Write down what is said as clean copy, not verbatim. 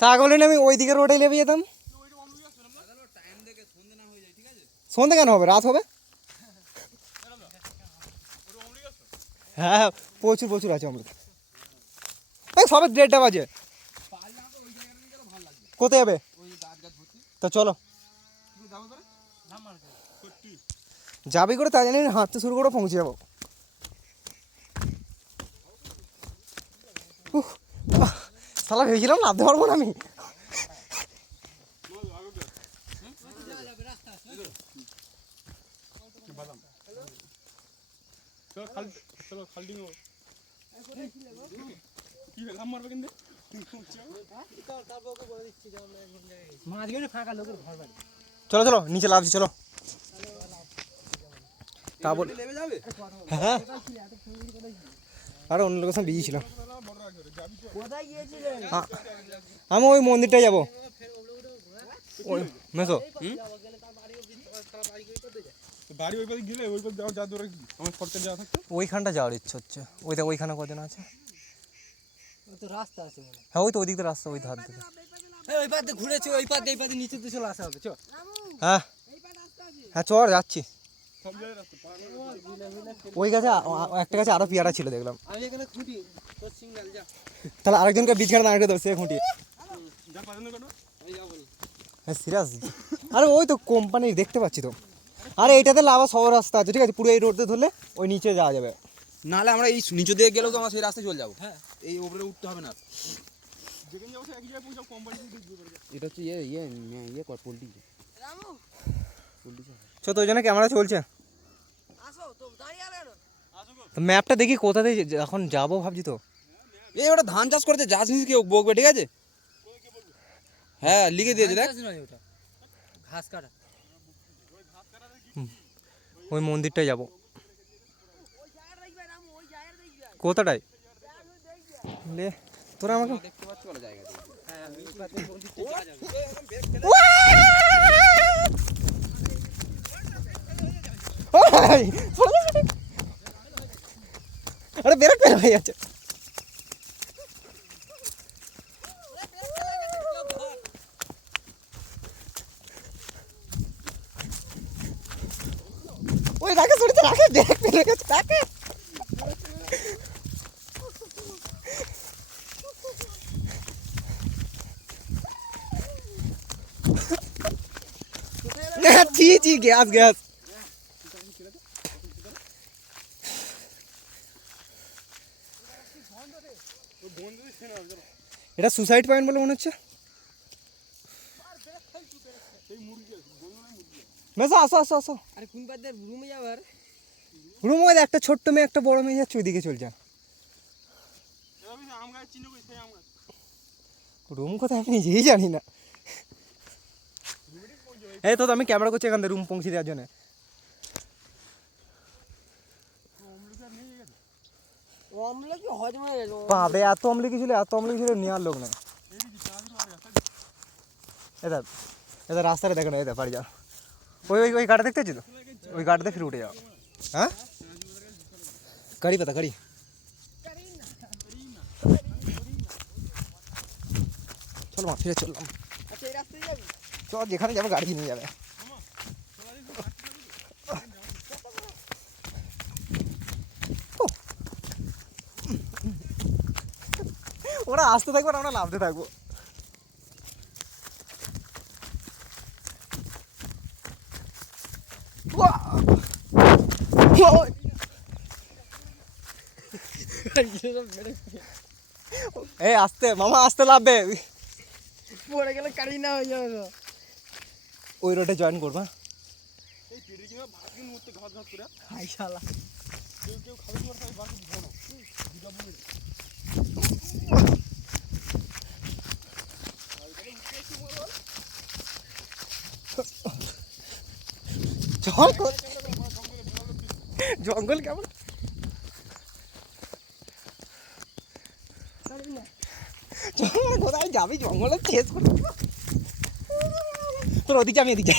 তা আগে বলেন আমি ওই দিকে রোডে নেমে যেতাম। সন্ধে কেন হবে, রাত হবে। হ্যাঁ প্রচুর প্রচুর আছে অমৃত, সবে 1:30 বাজে। কোথায় যাবে তা চলো, যাবি করে তা জানি, হাঁটতে শুরু করে পৌঁছে যাবো। শালা ভেবেছিলাম নামতে পারবো না আমি। চলো চলো নিচে লাভছি, চলো। তা বল হ্যাঁ, আরে অন্য লোকের সঙ্গে বিজি ছিলাম। আমি ওই মন্দিরটায় যাবো, ওই মেসো ওইখানটা যাওয়ার ইচ্ছা হচ্ছে। ওইখানে কদিন আছে, হ্যাঁ ওই তো ওই দিক দিয়ে রাস্তা, ওই ধার থেকে ওই পার দিয়ে ঘুরেছে, ওই পার দিয়ে এই পার দিয়ে নিচে দিয়ে চলে আসা হবে। হ্যাঁ হ্যাঁ চল যাচ্ছি। ওই গাছে একটা গাছে আরো পেয়ারা ছিল দেখলাম। তাহলে আরেকজনকে বীজখানে দাঁড়িয়ে ধরছে খুঁটি। হ্যাঁ সিরিয়াস, আরে ওই তো কোম্পানির দেখতে পাচ্ছি তো। আরে এইটাতে লাভা সবার রাস্তা আছে, ঠিক আছে, পুরো এই রোডতে ধরলে ওই নিচে যাওয়া যাবে। নাহলে আমরা এই নিচে দিয়ে গেলেও তো আমরা সেই রাস্তায় চলে যাবো। হ্যাঁ এই উপরে উঠতে হবে না। এটা হচ্ছে ইয়ে পোল্ট্রি। চো তো ওই জন্য ক্যামেরা চলছে। ম্যাপটা দেখি কোথাতে এখন যাবো ভাবছি তো। এই ওটা ধান চাষ করতে যাস নিস, কেউ বকবে, ঠিক আছে। হ্যাঁ লিখে দিয়েছে দেখ, ঘাস কাটা। ওই মন্দিরটায় যাবো। কোথাটায় লে তোরা আমাকে দেখতে পাচ্ছ বলে জায়গা। আরে বেরোক বের হয়ে যাচ্ছে। ওই রাখে সরিতে রাখে, দেখ বের গেছে রাখে। G gas gas. এটা সুসাইড পয়েন্ট বলে মনে হচ্ছে। মেসো আসো আসো আসো। আরে কোন পার দিয়ে রুমে যাবার? রুম ওই একটা ছোট্ট মেয়ে একটা বড় মেয়ে যাচ্ছে, ওইদিকে চলছে। রুম কোথায় আমি নিজেই জানি না। এই তো আমি ক্যামেরা করছি এখান থেকে রুম পৌঁছে দেওয়ার জন্য। বাপরে এত অম্লিকি ছিল, এত অম্লিকি ছিল, নেওয়ার লোক নাই। এটা এটা রাস্তাটা দেখো না, এটা বাড়ি যাও। ওই ওই ওই গাড়ি দেখতে পাচ্ছি তো, ওই গাড়িতে ফিরে উঠে যাও। হ্যাঁ কারি পাতা কারি। চলো মা ফিরে চললাম। চল যেখানে যাবো গাড়ি নিয়ে যাবে। ওরা আসতে থাকবো, আমরা নামতে থাকবো। এই আসতে মামা, আসতে লাভবে, পড়ে গেলে কারি না হয়ে যাবে। ওই রোডে জয়েন করবা। হাই শালা জঙ্গল কেমন কোথায় যাবি, জঙ্গলে শেষ করে তোর ওদিকে, আমি এদিকে।